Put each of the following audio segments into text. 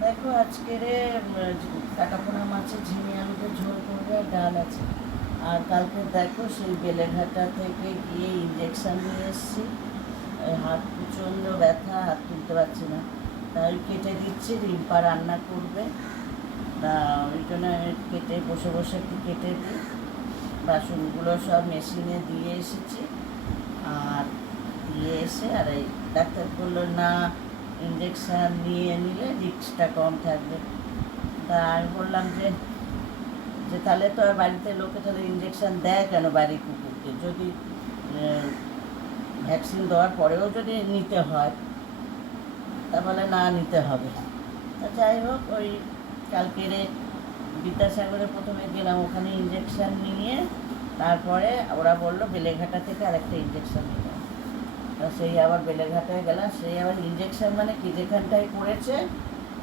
দেখো আজকের কাটাপোনা মাছের ঝিঙে আলুতে ঝোল করবে আর ডাল আছে। আর কালকে দেখো সেই বেলেঘাটা থেকে গিয়ে ইঞ্জেকশন নিয়ে এসেছি। হাত প্রচণ্ড ব্যথা, হাত তুলতে পারছি না। তাই কেটে দিচ্ছি, রিম্পা রান্না করবে। তা ওই জন্য কেটে বসে বসে একটু কেটে দিই। বাসনগুলো সব মেশিনে দিয়ে এসেছি। আর দিয়ে এসে আর এই ডাক্তার বলল, না ইঞ্জেকশান নিয়ে নিলে রিস্কটা কম থাকবে। তা আমি বললাম যে যে তাহলে তো আর বাড়িতে লোকে তাহলে ইঞ্জেকশান দেয় কেন বাড়ির কুকুরকে? যদি ভ্যাকসিন দেওয়ার পরেও যদি নিতে হয়, তা বলে না, নিতে হবে তা যাই হোক, ওই কালকেরে বিদ্যাসাগরে প্রথমে গেলাম ওখানে ইঞ্জেকশান নিয়ে, তারপরে ওরা বলল বেলেঘাটা থেকে আরেকটা ইঞ্জেকশান। তা সেই আবার বেলেঘাটায় গেলাম, সেই আবার ইঞ্জেকশান মানে কি যেখানটায়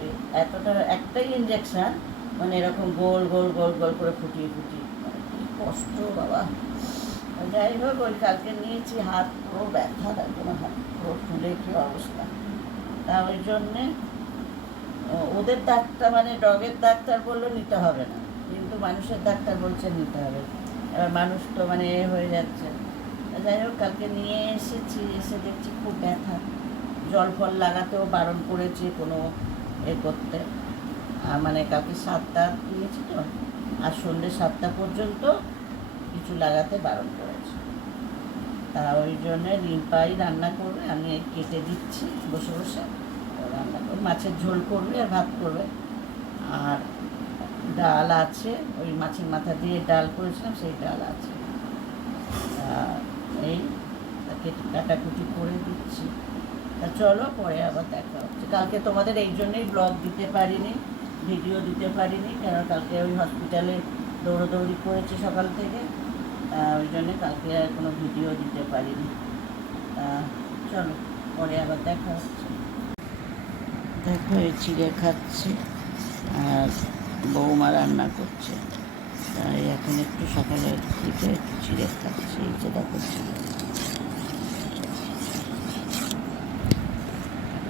ওই এতটা একটাই ইঞ্জেকশান মানে এরকম গোল গোল গোল গোল করে ফুটিয়ে ফুটিয়ে মানে কি কষ্ট বাবা। যাই হোক, ওই কালকে নিয়েছি, হাত পুরো ব্যথা কোনো হাত পুরো ফুলে, কি অবস্থা। তা ওই জন্যে ওদের ডাক্তার মানে ডগের ডাক্তার বলল নিতে হবে না, কিন্তু মানুষের ডাক্তার বলছে নিতে হবে। এবার মানুষ তো মানে এ হয়ে যাচ্ছে। যাই হোক, কালকে নিয়ে এসেছি, এসে দেখছি খুব ব্যথা। জল ফল লাগাতেও বারণ করেছে কোনো এ করতে। মানে কালকে সাতটা দিয়েছি তো, আর সন্ধ্যে সাতটা পর্যন্ত কিছু লাগাতে বারণ করেছে। তা ওই জন্য রিম্পাই রান্না করবে, আমি কেটে দিচ্ছি বসে বসে রান্না করবে। মাছের ঝোল করবে আর ভাত করবে। আর ডাল আছে, ওই মাছের মাথা দিয়ে ডাল করেছিলাম, সেই ডাল আছে। এই তাকে কাটাকুটি করে দিচ্ছি। তা চলো, পরে আবার দেখা হচ্ছে। কালকে তোমাদের এই জন্যই ব্লগ দিতে পারিনি ভিডিও দিতে পারিনি কেন কালকে ওই হসপিটালে দৌড়োদৌড়ি করেছি সকাল থেকে। ওই জন্যে কালকে আর কোনো ভিডিও দিতে পারিনি। চলো, পরে আবার দেখা হচ্ছে। দেখো এই চিড়ে খাচ্ছি আর বৌমা রান্না করছে। তাই এখন একটু সকালের দিকে একটু চিড়ে খাচ্ছি যে দেখো চিড়ে।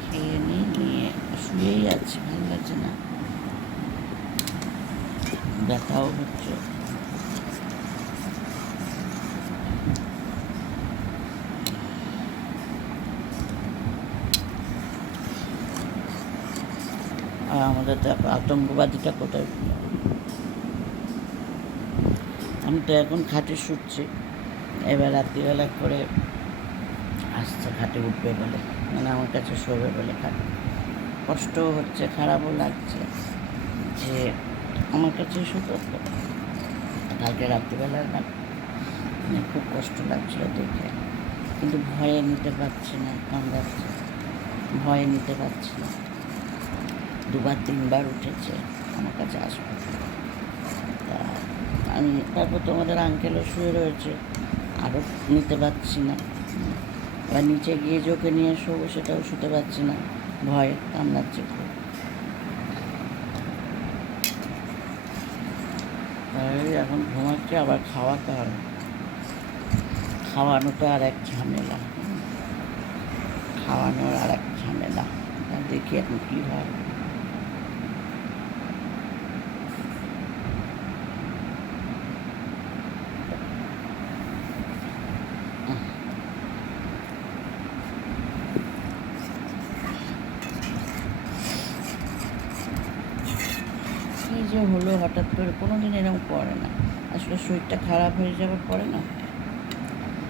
খেয়ে নিই নিয়ে শুয়েই আছি, ভালো লাগছে না। ব্যথাও হচ্ছে। আর আমাদের দেখো আতঙ্কবাদীটা কোথায়? আমি তো এখন খাটে শুচ্ছি। এবার রাত্রিবেলা করে আসছে খাটে উঠবে বলে মানে আমার কাছে শোবে বলে খাটে কষ্টও হচ্ছে, খারাপও লাগছে যে আমার কাছে শুতো তো। কালকে রাত্রিবেলা মানে খুব কষ্ট লাগছিল দেখে। কিন্তু ভয়ে নিতে পারছি না, কামড়াচ্ছে। ভয়ে নিতে পারছি না। দুবার তিনবার উঠেছে, আমার কাছে আসবে। আমি তারপর তোমাদের আঙ্কেলও শুয়ে রয়েছে। আরও নিতে পারছি না। এবার নিচে গিয়ে যে নিয়ে শোবো সেটাও শুতে পারছি না। ভয়ে কামড়াচ্ছে খুব এখন ঘুমাচ্ছে, আবার খাওয়াতে হবে। খাওয়ানো তো আর এক ঝামেলা। খাওয়ানোর আর এক ঝামেলা। দেখি এখন কী হয় কী যে হলো হঠাৎ করে কোনো দিন এরকম করে না। আসলে শরীরটা খারাপ হয়ে যাওয়ার পরে না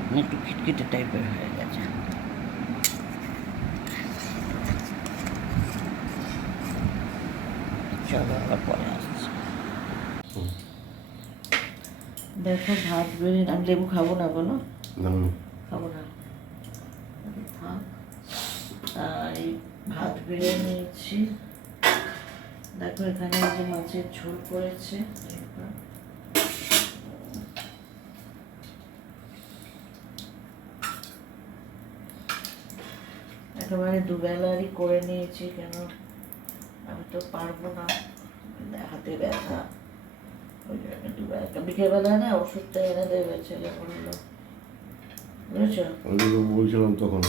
মানে একটু খিটখিটে টাইপের হয়ে গেছে। চলো আবার পরে আসছি। দেখো ভাত বেড়ে আমি লেবু খাব না বলো খাব না থাক তাই ভাত বেড়ে নিয়েছি দেখো এখানে এই যে মাছের ঝোল করেছে একেবারে দুবেলারই করে নিয়েছি কেন আমি তো পারব না। হাতে ব্যথা। ওই জন্য দুবেলা বিকেলবেলা না ওষুধটা এনে দেবে ছেলে বলল। বুঝেছ? বলছিলাম তখন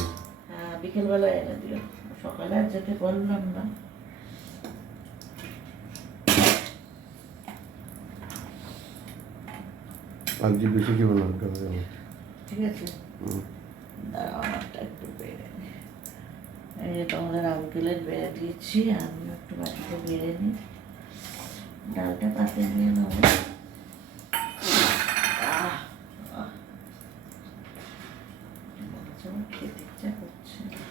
হ্যাঁ বিকেলবেলা এনে দিও। সকালে আর যেতে পারলাম না। আজকে বেশি কি বললাম কেন ঠিক আছে। হুম। দাঁড়াও আমারটা একটু বেড়ে এই যে তোমাদের আঙ্কেলের বেড়ে দিয়েছি আমি একটু বাড়িতে বেড়ে নিই। ডালটা পাতে নিয়ে নেব আহ, আহ। মাছ আমার খেতে ইচ্ছা করছে না।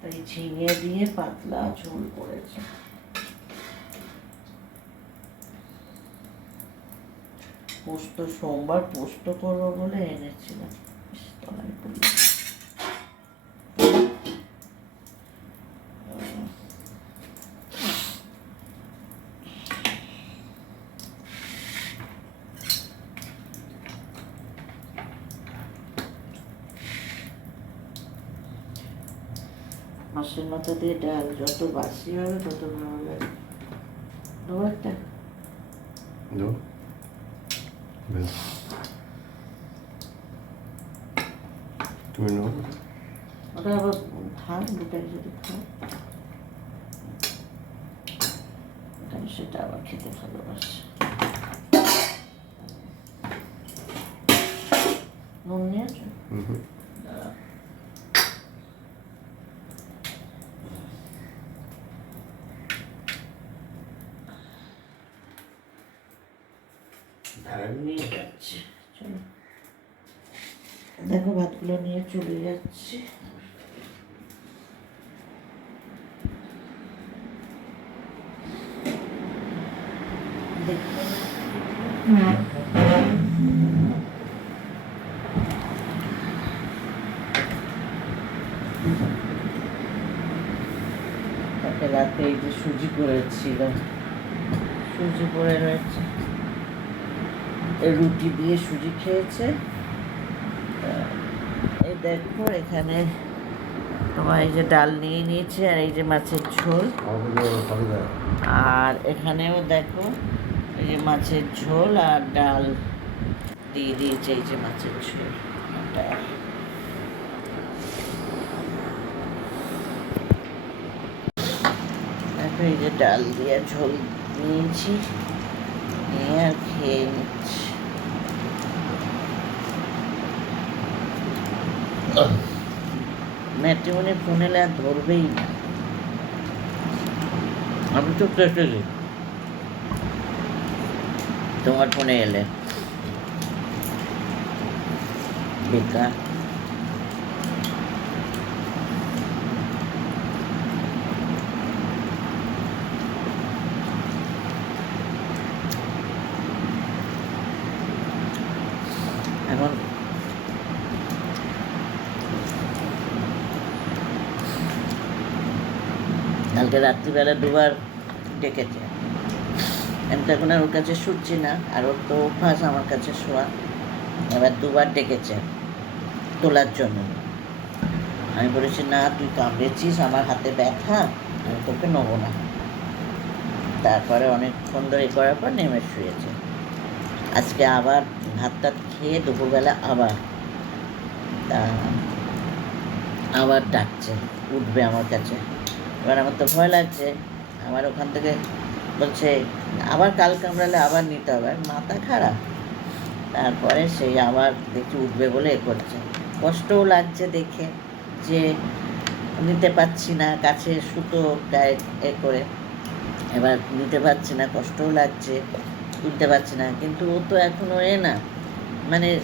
তাই ঝিঙে দিয়ে পাতলা ঝোল করেছে পোস্ত সোমবার পোস্ত করব বলে এনেছিলাম। মাছের মাথা দিয়ে ডাল যত বাসি হবে তত ভালো লাগে দেবো একটা? তুমি নাও ওটা আবার ভাত দুটাই যদি খাও আমি সেটা আবার খেতে ভালোবাসি। নুন নিয়েছো? হুম হুম। দাঁড়াও। দাঁড়ান নিয়ে যাচ্ছে চলো। দেখো ভাতগুলো নিয়ে চলে যাচ্ছে। দেখো। তাকে রাতে এই যে সুজি করেছিল সুজি করে রয়েছে। রুটি দিয়ে সুজি খেয়েছে। এই দেখো, এখানে তোমার এই যে ডাল নিয়ে নিয়েছে আর এই যে মাছের ঝোল। আর এখানেও দেখো, এই যে মাছের ঝোল আর ডাল দিয়ে দিয়েছে এই যে মাছের ঝোল। এই যে ডাল দিয়ে ঝোল নিয়েছি, নিয়ে আর খেয়ে নিচ্ছি। ম্যাট্রিমনি ফোন এলে আর ধরবেই না আমি তো কেটেছি তোমার ফোনে এলে বেকার এখন কালকে রাত্রিবেলা দুবার ডেকেছে। আমি তো এখন আর ওর কাছে শুচ্ছি না, আর ওর তো অভ্যাস আমার কাছে শোয়া। এবার দুবার ডেকেছে তোলার জন্য। আমি বলেছি, না, তুই কামড়েছিস, আমার হাতে ব্যথা, আমি তোকে নেব না। তারপরে অনেকক্ষণ ধরে করার পর নেমে শুয়েছে। আজকে আবার ভাত টাত খেয়ে দুপুরবেলা আবার তা আবার ডাকছে, উঠবে আমার কাছে। এবার আমার তো ভয় লাগছে। আমার ওখান থেকে বলছে, আবার কাল কামড়ালে আবার নিতে হবে। আর মাথা খারাপ। তারপরে সেই আবার দেখি উঠবে বলে এ করছে। কষ্টও লাগছে দেখে যে নিতে পারছি না, কাছে সুতো গায়ে এ করে। এবার নিতে পারছি না, কষ্টও লাগছে, তুলতে পারছি না। কিন্তু ও তো এখনও এ না। মানে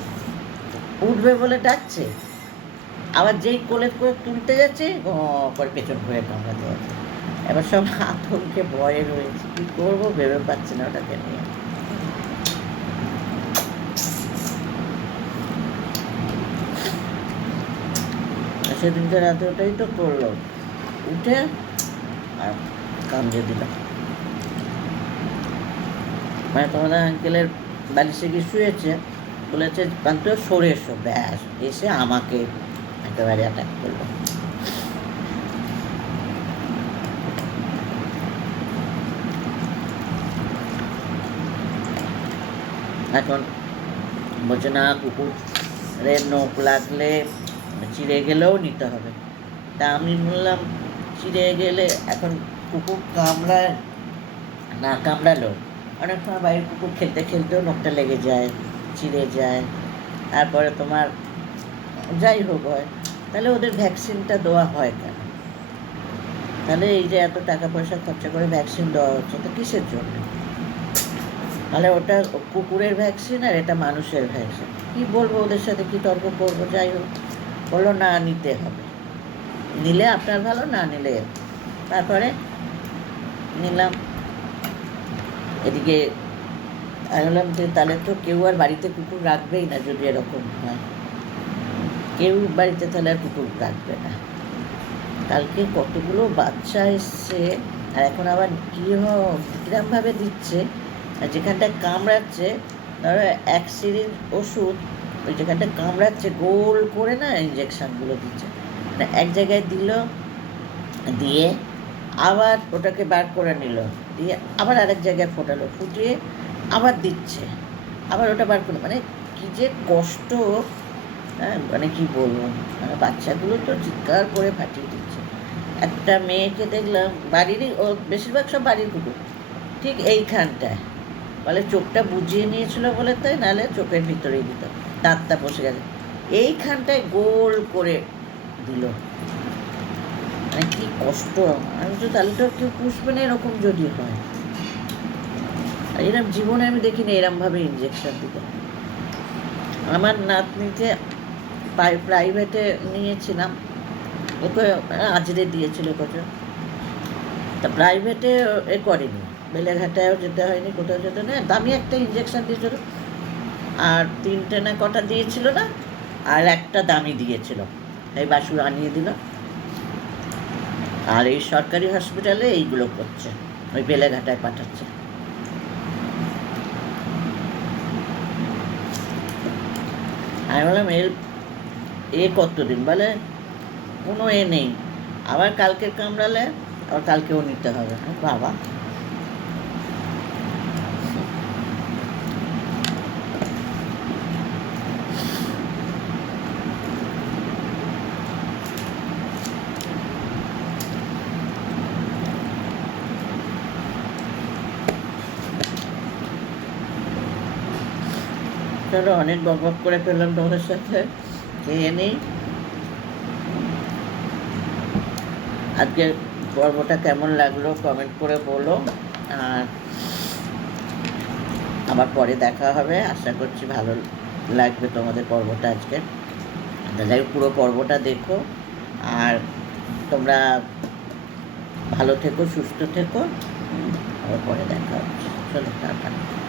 উঠবে বলে ডাকছে। আবার যেই কোলে করে তুলতে যাচ্ছে করে পেছন ঘুরে কামড়াতে যাচ্ছে। এবার সব আতঙ্কে ভয়ে রয়েছে। কী করব ভেবে পাচ্ছি না ওটাকে নিয়ে। সেদিনকে রাতে ওটাই তো করল। উঠে আর কামড়ে দিল। মানে তোমাদের আঙ্কেলের বালিশে গিয়ে শুয়েছে, বলেছে কান্ত সরে এসো। ব্যাস, এসে আমাকে একেবারে অ্যাটাক করল এখন বলছে, না কুকুরের নখ লাগলে চিড়ে গেলেও নিতে হবে। তা আমি বললাম, চিড়ে গেলে এখন কুকুর কামড়ায়, না কামড়ালো অনেক সময় বাইরের কুকুর খেলতে খেলতেও নখটা লেগে যায়, চিড়ে যায়। তারপরে তোমার যাই হোক হয় তাহলে ওদের ভ্যাকসিনটা দেওয়া হয় কেন? তাহলে এই যে এত টাকা পয়সা খরচা করে ভ্যাকসিন দেওয়া হচ্ছে, তো কিসের জন্য? তাহলে ওটা কুকুরের ভ্যাকসিন আর এটা মানুষের ভ্যাকসিন। কি বলব ওদের সাথে কি তর্ক করব? যাই হোক, বলল না নিতে হবে। নিলে আপনার ভালো, না নিলে তারপরে নিলাম। এদিকে আমি বললাম যে তাহলে তো কেউ আর বাড়িতে কুকুর রাখবেই না যদি এরকম হয়। কেউ বাড়িতে তাহলে আর কুকুর রাখবে না। কালকে কতগুলো বাচ্চা এসছে, আর এখন আবার কী কিরমভাবে দিচ্ছে, আর যেখানটায় কামড়াচ্ছে, ধরো এক সিরিজ ওষুধ, ওই যেখানটা কামড়াচ্ছে, গোল করে না ইঞ্জেকশনগুলো দিচ্ছে। মানে এক জায়গায় দিল, দিয়ে আবার ওটাকে বার করে নিল, দিয়ে আবার আরেক জায়গায় ফোটালো, ফুটিয়ে আবার দিচ্ছে। আবার ওটা বার করে মানে কী যে কষ্ট হ্যাঁ মানে কি বলব? মানে বাচ্চাগুলো তো চিৎকার করে ফাটিয়ে দিচ্ছে। একটা মেয়েকে দেখলাম, বাড়িরই ও বেশিরভাগ সব বাড়ির কুকুর, ঠিক এইখানটায়। বলে চোখটা বুঝিয়ে নিয়েছিল বলে তাই, নাহলে চোখের ভিতরেই দিত। দাঁতটা বসে গেছে। এইখানটায় গোল করে দিল। মানে কি কষ্ট আমি তো তাহলে তো কেউ পুষবে না এরকম যদি হয়। এরম জীবনে আমি দেখিনি এরমভাবে ইঞ্জেকশন দিতে। আমার নাতনিকে প্রাইভেটে নিয়েছিলাম। ওকে আজরে দিয়েছিল কত তা প্রাইভেটে এ করেনি। বেলেঘাটায়ও যেতে হয়নি, কোথাও যেতে না দামি একটা ইঞ্জেকশন দিয়েছিল। আর তিনটে না কটা দিয়েছিল না, আর একটা দামি দিয়েছিল। এই বাসুর আনিয়ে দিল। আর এই সরকারি হসপিটালে এইগুলো করছে। ওই বেলেঘাটায় পাঠাচ্ছে। আমি বললাম এর এ কতদিন? বলে, কোনো এ নেই। আবার কালকে কামড়ালে, আবার কালকেও নিতে হবে। বাবা। চলো অনেক বক বক করে ফেললাম তোমাদের সাথে। খেয়ে নিই। আজকে পর্বটা কেমন লাগল কমেন্ট করে বলো। আর আবার পরে দেখা হবে। আশা করছি ভালো লাগবে তোমাদের পর্বটা আজকে। যাই পুরো পর্বটা দেখো। আর তোমরা ভালো থেকো, সুস্থ থেকো। আবার পরে দেখা হচ্ছে। চলো